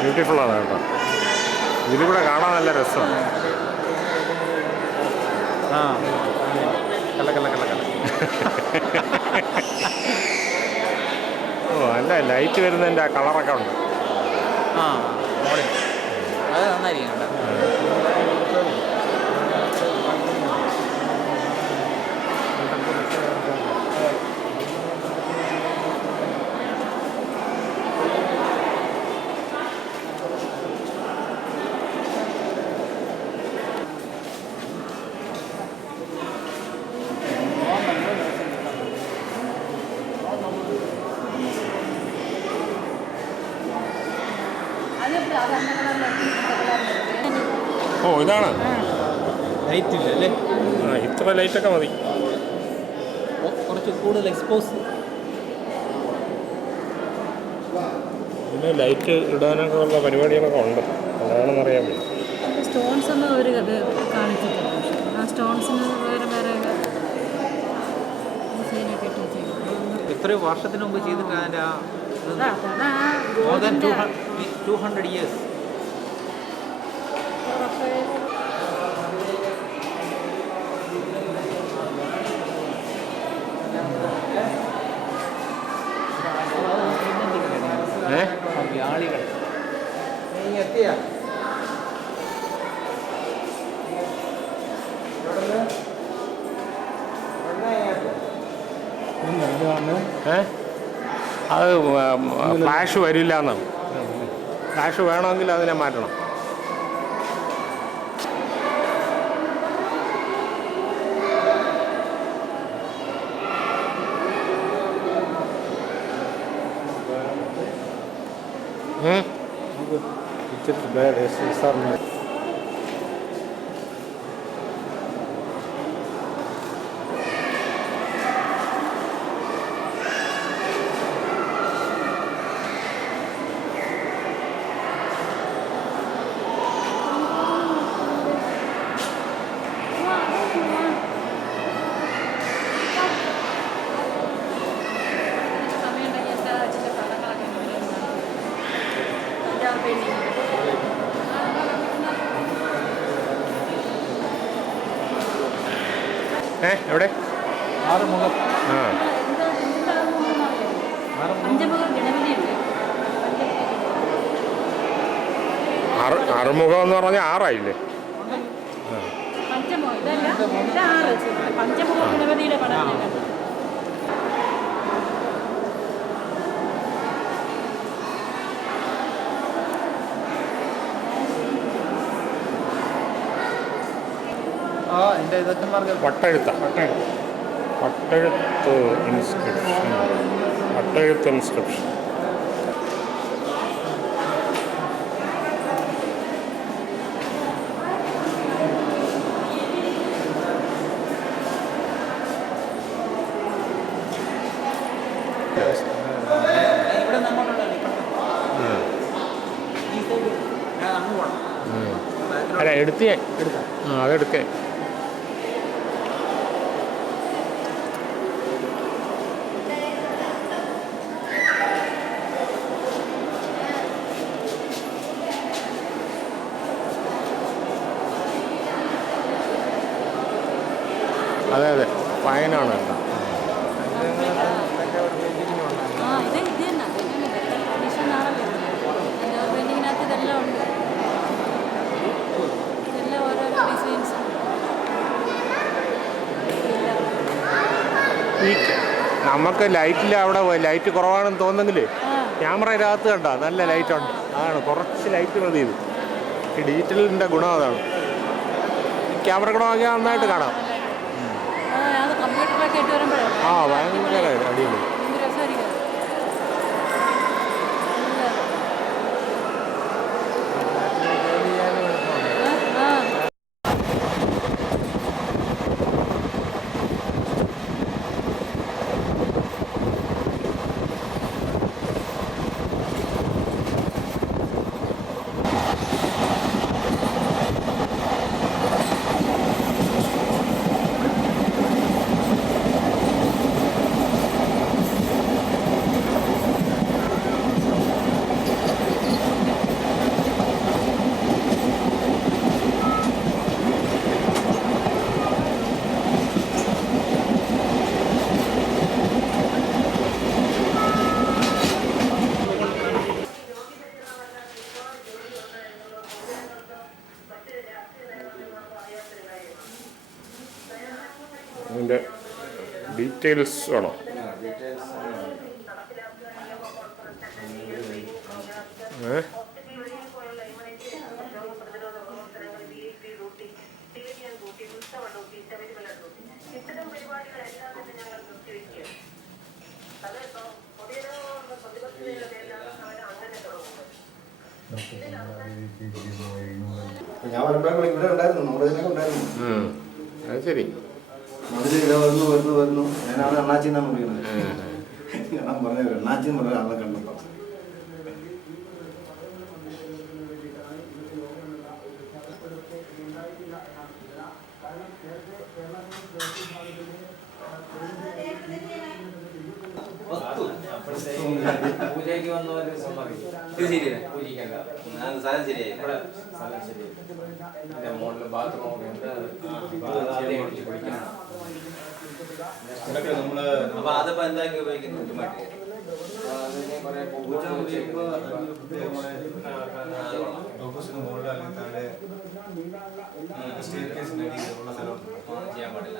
ബ്യൂട്ടിഫുള്ളാണ് കേട്ടോ. ഇതിലൂടെ കാണാൻ നല്ല രസമാണ്. ആ കല്ല കല്ല കല്ല കല്ല. ഓ അല്ല, ലൈറ്റ് വരുന്നതിൻ്റെ ആ കളറൊക്കെ ഉണ്ട്. ആ മോളിൽ അത് നന്നായിരിക്കും കേട്ടോ. ഓ ഇതാണ് ലൈറ്റ് ഇല്ല അല്ലേ? ആ ഇത്ര ലൈറ്റൊക്കെ മതി. കുറച്ച് കൂടുതൽ എക്സ്പോസ്. പിന്നെ ലൈറ്റ് ഇടാനൊക്കെ ഉള്ള പരിപാടികളൊക്കെ ഉണ്ട്. അതാണെന്നറിയാൻ പറ്റും. സ്റ്റോൺസ് ഒന്നും അവർ കാണിച്ചിട്ടില്ല. ആ സ്റ്റോൺസിന് വേറെ വേറെ ഡിസൈനൊക്കെ ഇട്ട് വെച്ചേക്കും. എത്രയോ വർഷത്തിന് മുമ്പ് ചെയ്തിട്ട് അതിൻ്റെ മോർ ദാൻ 200 years. വ്യാളികൾ എത്തിയ അത് ഫ്ലാഷ് വരില്ല എന്നാണ്. ഫ്ലാഷ് വേണമെങ്കിൽ അതിനെ മാറ്റണം. എവിടെ? ആറുമുഖം. ആ ആറുമുഖം എന്ന് പറഞ്ഞാൽ 6 ആയില്ലേ? ആ എൻ്റെ ഇതൊക്കെ വട്ടെഴുത്ത് ഇൻസ്ക്രിപ്ഷൻ. വട്ടെഴുത്ത് ഇൻസ്ക്രിപ്ഷൻ. ഇവിടെ നമ്മളുണ്ടല്ലോ ഈ സൈഡ് അങ്ങ് പോകണം. അല്ല എടുത്തേ. ആ അതെടുക്കേ. അതെ അതെ ഫൈനാണ് കേട്ടോ. നമുക്ക് ലൈറ്റിൽ അവിടെ ലൈറ്റ് കുറവാണെന്ന് തോന്നുന്നെങ്കിൽ ക്യാമറയിനകത്ത് കണ്ടോ നല്ല ലൈറ്റ് ഉണ്ട്. അതാണ് കുറച്ച് ലൈറ്റ് മതി. ഇത് ഈ ഡിജിറ്റലിൻ്റെ ഗുണം അതാണ്. ക്യാമറ ഗുണമാക്കിയാൽ നന്നായിട്ട് കാണാം. ആ ഭയങ്കര അടിപൊളി. ഡീറ്റെയിൽസ് വേണോ? ഞാൻ വരുമ്പോഴേക്കും ഇവിടെ ഉണ്ടായിരുന്നു, നമ്മുടെ ഇതിനൊക്കെ ഉണ്ടായിരുന്നു. അത് ശരി. അതിൽ വരുന്നു. ഞാനാണ് അണ്ണാച്ചി എന്നാണ് വിളിക്കുന്നത്. ഞാൻ പറഞ്ഞത് അണ്ണാച്ചി എന്ന് പറഞ്ഞ ആളെ കണ്ടപ്പോൾ പൂജയ്ക്ക് വന്നവര് പൂജിക്കണ്ട, സ്ഥലം ശരിയായി. മോളില് ബാത്റൂം അപ്പൊ അതിപ്പോ എന്താക്കി ഉപയോഗിക്കുന്നത്? ചെയ്യാൻ പാടില്ല.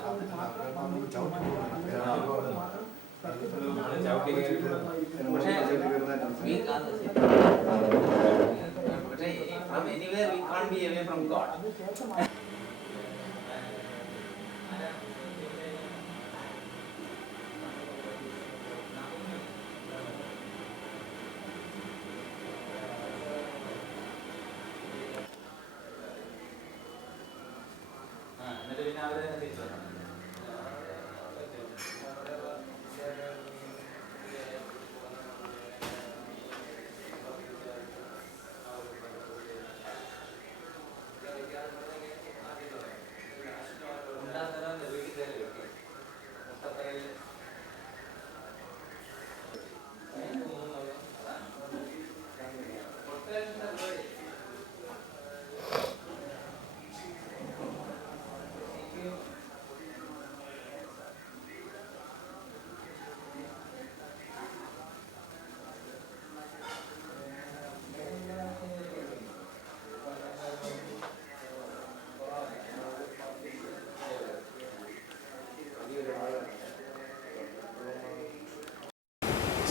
Anywhere we can't be away from God.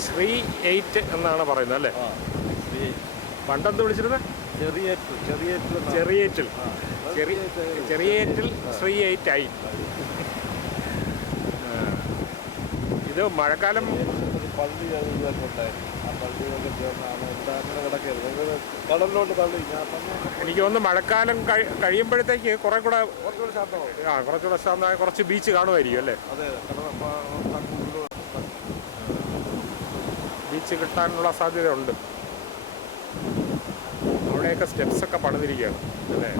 Shri 8 എന്നാണ് പറയുന്നത് അല്ലേ? പണ്ടെന്ത് വിളിച്ചിരുന്നത്? ചെറിയേറ്റിൽ ശ്രീ 8 ആയി. ഇത് മഴക്കാലം പള്ളി ആ പള്ളിയൊക്കെ ചേർന്നാണ് അങ്ങനെ കിടക്കരുത്, കടലിലോട്ട് തള്ളി. എനിക്ക് തോന്നുന്നു മഴക്കാലം കഴിയുമ്പോഴത്തേക്ക് കുറെ കൂടെ ശാന്തമാവും. കുറച്ചുകൂടെ ശാന്തമായ കുറച്ച് ബീച്ച് കാണുമായിരിക്കും അല്ലേ? അതെ, ബീച്ച് കിട്ടാനുള്ള സാധ്യതയുണ്ട്. അവിടെയൊക്കെ സ്റ്റെപ്സൊക്കെ പണിതിരിക്കുകയാണ് അല്ലേ?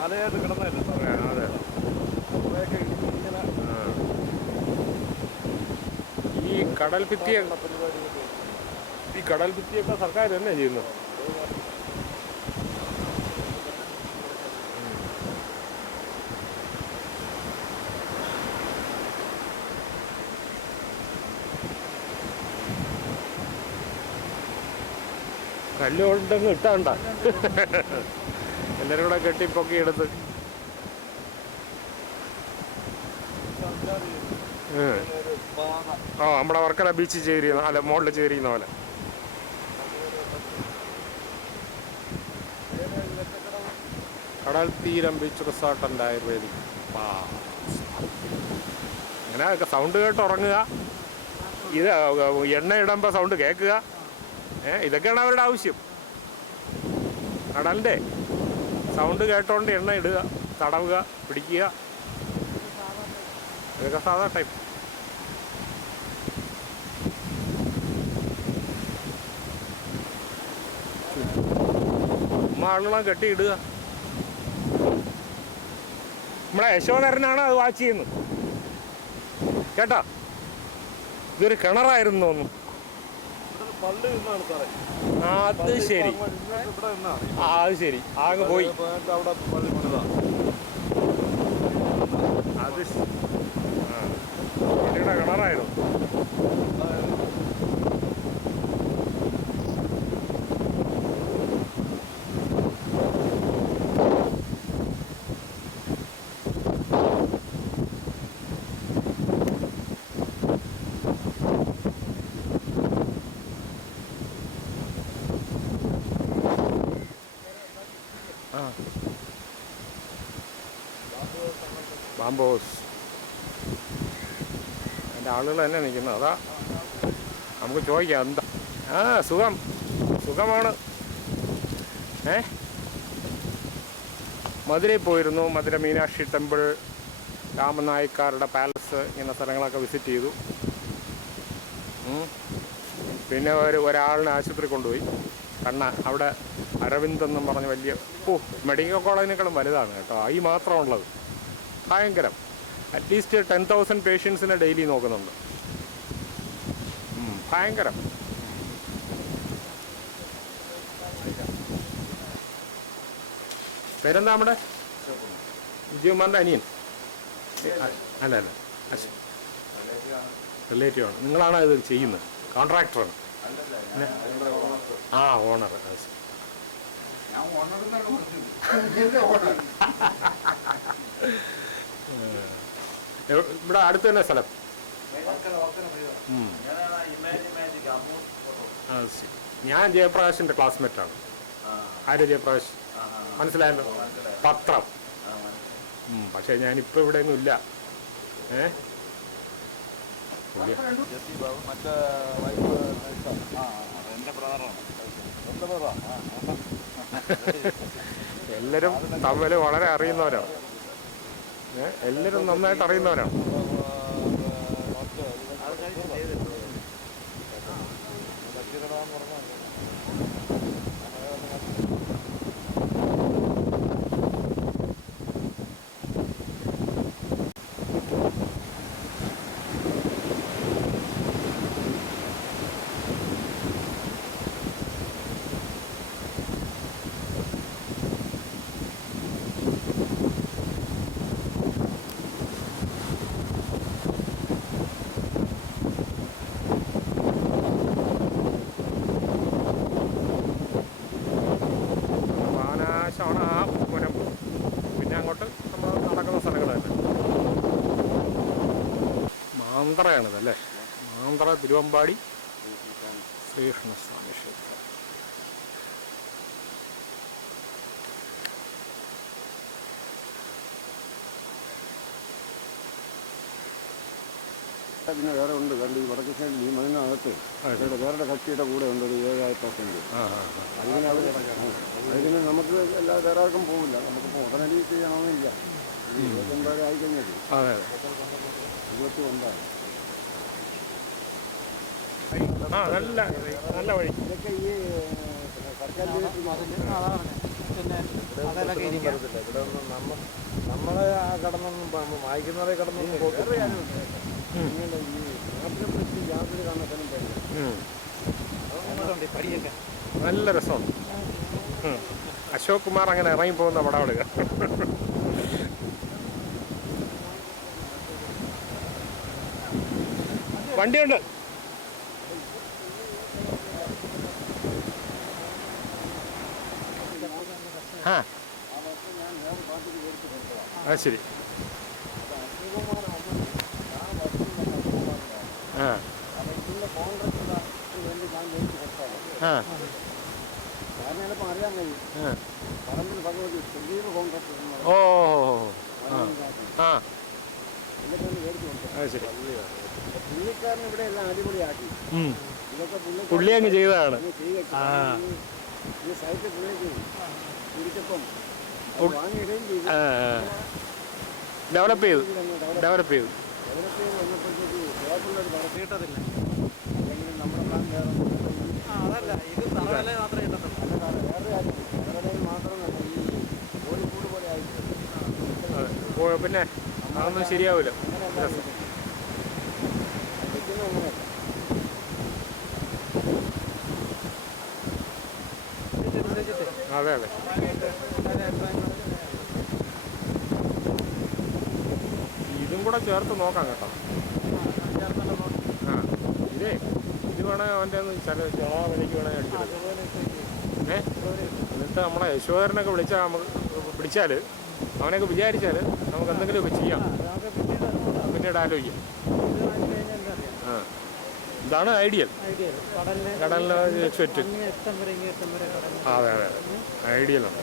മലയായിട്ട് കിടന്നല്ലേ? അതെ. ഈ കടൽ ഭിത്തിയൊക്കെ സർക്കാർ തന്നെ ചെയ്യുന്നു. കല്ലുകൊണ്ടങ്ങ് ഇട്ടാണ്ട എല്ലാവരും കൂടെ കെട്ടിപ്പൊക്കി എടുത്ത്. നമ്മുടെ വർക്കല ബീച്ച് ചേരിയുന്ന അല്ല, മുകളിൽ ചേരിയുന്ന പോലെ. കടൽ തീരം ബീച്ച് റിസോർട്ട് ആൻഡ് ആയുർവേദിക്. അങ്ങനെ സൗണ്ട് കേട്ട് ഉറങ്ങുക, ഇത് എണ്ണ ഇടുമ്പോൾ സൗണ്ട് കേൾക്കുക, ഇതൊക്കെയാണ് അവരുടെ ആവശ്യം. കടലിൻ്റെ സൗണ്ട് കേട്ടോണ്ട് എണ്ണ ഇടുക, തടവുക, പിടിക്കുക, ഇതൊക്കെ സാധാ ടൈപ്പ്. ആളുകളെ കെട്ടിയിടുക. നമ്മളെ യശോധരനാണ് അത് വാച്ച് ചെയ്യുന്നത് കേട്ടോ. ഇതൊരു കിണറായിരുന്നു തോന്നുന്നു. അത് ശരി, അത് ശരി, അങ്ങ് പോയി. അത് ഇവിടെ കിണറായിരുന്നു. അംബോസ്. അതിൻ്റെ ആളുകൾ തന്നെ നിൽക്കുന്നത്. അതാ നമുക്ക് ചോദിക്കാം എന്താ. സുഖമാണ്. മധുരയിൽ പോയിരുന്നു. മധുര മീനാക്ഷി ടെമ്പിൾ, രാമനായക്കാരുടെ പാലസ്, ഇങ്ങനെ സ്ഥലങ്ങളൊക്കെ വിസിറ്റ് ചെയ്തു. പിന്നെ ഒരാളിനെ ആശുപത്രി കൊണ്ടുപോയി. അവിടെ അരവിന്ദ് എന്നും പറഞ്ഞ് വലിയ മെഡിക്കൽ കോളേജിനേക്കാളും വലുതാണ് കേട്ടോ. ഈ മാത്രമുള്ളത് ഭയങ്കരം. അറ്റ്ലീസ്റ്റ് 10,000 പേഷ്യൻസിനെ ഡെയിലി നോക്കുന്നുണ്ട്. ഭയങ്കരം. പേരെന്താ നമ്മുടെ വിജയകുമാറിൻ്റെ അനിയൻ? അല്ല റിലേറ്റീവ് ആണ്. നിങ്ങളാണ് ഇത് ചെയ്യുന്നത്? കോൺട്രാക്ടറാണ്? ഓണർ. ഇവിടെ അടുത്ത് തന്നെ സ്ഥലം? ഞാൻ ജയപ്രകാശിൻ്റെ ക്ലാസ്മേറ്റാണ്. ആര്യ ജയപ്രകാശ് മനസ്സിലായല്ലോ, പത്രം. പക്ഷേ ഞാനിപ്പോൾ ഇവിടെ ഒന്നും ഇല്ല. എല്ലാവരും തമ്മിൽ വളരെ അറിയുന്നവരാണ്. എല്ലാവരും നന്നായിട്ട് അറിയുന്നവരാണ്. പിന്നെ അങ്ങോട്ട് നമ്മൾ നടക്കുന്ന സ്ഥലങ്ങൾ തന്നെ. മാന്തറയാണിതല്ലേ? മാന്തറ തിരുവമ്പാടി ശ്രീകൃഷ്ണസ്വാമി ക്ഷേത്രം. പിന്നെ വേറെ ഉണ്ട്. കാരണം ഈ വടക്ക് സൈഡിൽ ഈ മണ്ണിനകത്ത് വേറെ കക്ഷിയുടെ കൂടെ ഉണ്ട് ഒരു 7% അതിന് നമുക്ക് എല്ലാ വേറെ ആർക്കും പോകില്ല. നമുക്കിപ്പോൾ ഉടനടി ചെയ്യണമെന്നില്ല. ഈ 29 ആയിക്കഴിഞ്ഞാൽ 29 നല്ല വഴി. ഇതൊക്കെ ഈ സർക്കാർ നമ്മളെ ആ കടന്നൊന്നും വായിക്കുന്നവരെ കടന്നൊന്നും നല്ല രസമാണ്. അശോക് കുമാർ അങ്ങനെ ഇറങ്ങിപ്പോകുന്ന പടമാടുക. വണ്ടിയുണ്ട്. ശരി. അറിയാൻ കഴിയും. പറമ്പിൽ ഭഗവതി സജീവ കോൺട്രാക്ടർ ശരി. പുള്ളിക്കാരൻ ഇവിടെ എല്ലാം അടിപൊളിയാക്കി. ഇതൊക്കെ പുള്ളി അങ്ങ് ചെയ്തതാണ്. ഈ സൈറ്റ് പുള്ളിക്ക് തിരിച്ചപ്പം വാങ്ങിയിടുകയും ചെയ്തു. ഡെവലപ്പ് ചെയ്തു. വന്നപ്പോഴത്തേക്ക് കേബിളൊരു പറത്തിയിട്ടതില്ല. അല്ലെങ്കിൽ നമ്മുടെ പ്ലാൻ വേറെ അതല്ല. ഇത് തറവല മാത്രമേ ഇട്ടത്തുള്ളൂ. വേറെ കാര്യം തറവലയിൽ മാത്രമല്ല ഈ കോഴിക്കൂട് പോലെ ആയിട്ട്. പിന്നെ അതൊന്നും ശരിയാവില്ല. അതെ. ഇതും കൂടെ ചേർത്ത് നോക്കാം കേട്ടോ. ഇത് വേണേ അവൻ്റെ വിലയ്ക്ക് വേണേൽ അടിച്ചത്. എന്നിട്ട് നമ്മളെ യശോധരനൊക്കെ പിടിച്ചാൽ അവനൊക്കെ വിചാരിച്ചാൽ നമുക്ക് എന്തെങ്കിലുമൊക്കെ ചെയ്യാം. പിന്നീട് ആലോചിക്കാം. ഇതാണ് ഐഡിയൽ. കടലിന് ചുറ്റും. അതെ ഐഡിയലാണ്.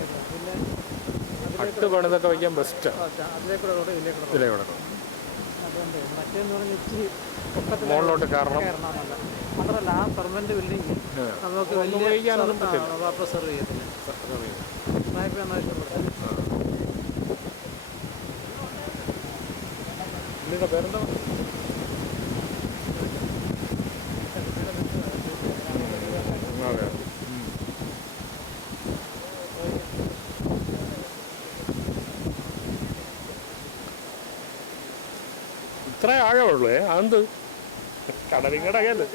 ഹട്ട് പണിതൊക്കെ വയ്ക്കാൻ ബെസ്റ്റാണ്. അതിലേക്കൂടെ റോഡ് ഇതിലേക്കൂടെ ഇതിലേ കൂടെ അതുകൊണ്ട് മറ്റേന്ന് പറഞ്ഞാൽ ഇച്ചിരി പൊക്കത്തിൽ മുകളിലോട്ട് കയറണം. കയറണമെന്നല്ല. മാത്രമല്ല ആ പെർമനന്റ് ബിൽഡിങ് നമുക്ക് വലിയ ഉപയോഗിക്കാനൊന്നും പറ്റില്ല. വാപ്പ സെർവ് ചെയ്യത്തില്ല. സായിപ്പ് എന്നാ ഇഷ്ടപ്പെടുന്നത്. ഇതിൻ്റെ പേരെന്താ? അതെ. ഇത്ര ആഴമുള്ളൂ. അതെന്ത് കടലിങ്ങടകല്ലേ?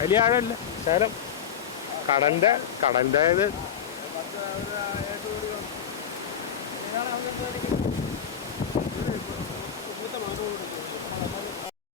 വലിയ ആഴമല്ല ശകലം. കടൻ്റെ ഇത്